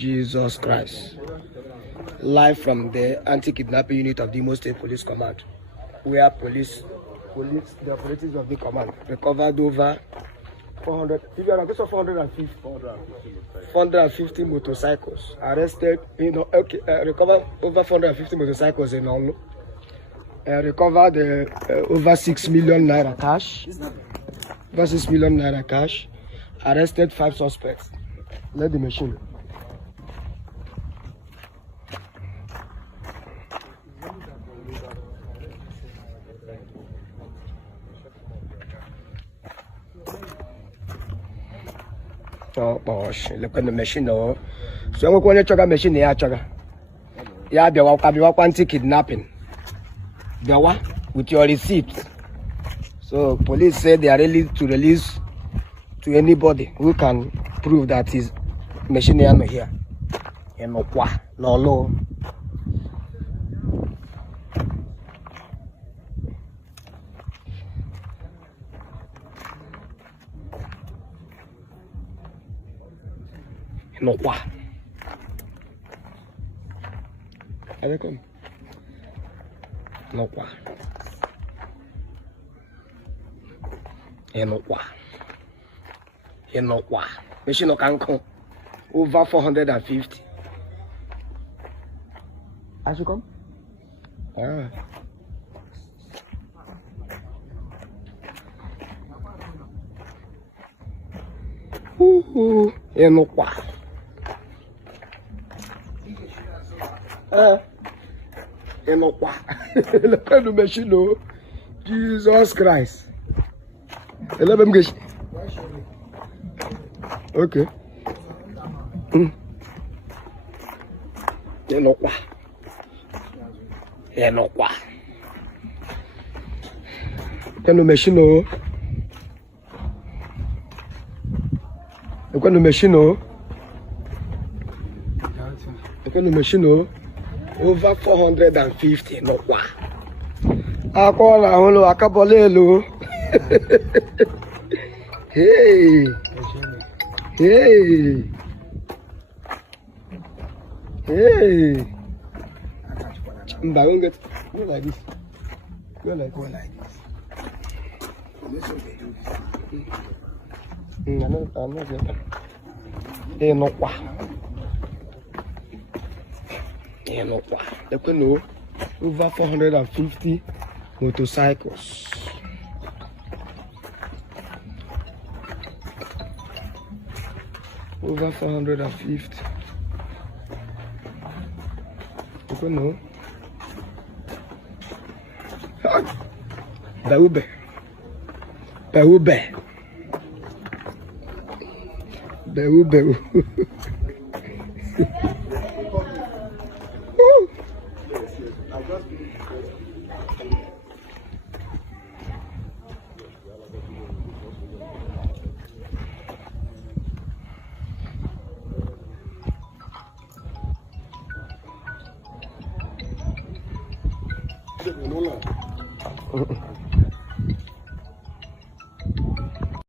Jesus Christ. Live from the anti-kidnapping unit of the Imo State Police Command, where the operatives of the command recovered over 400, 450 motorcycles, arrested, recovered over 450 motorcycles in Olu, recovered over 6 million naira cash, arrested 5 suspects. Let the machine. Oh gosh, look at the machine. Oh, so I'm going to check a machine here. Yeah, they will anti-kidnapping. With your receipts. So police said they are ready to release to anybody who can prove that his machine here. No, no. No quoi. Avec comme. No quoi. Et no quoi. Et no quoi. Machine no can come. Over 450. As you come? Ah. Et no quoi. You know what? Look at the machine, oh. Jesus Christ. Okay. You know what? You know what? Look at the machine, oh. Look at the machine, oh. Look at the machine, oh. Over 450, no wa. I call a holo, a cabolelo. Hey, hey, hey. Go like this. Go like this. I'm not hey, no wa. Yeah, no, look at no, over 450 motorcycles. Over 450. Look at no. Baube. No,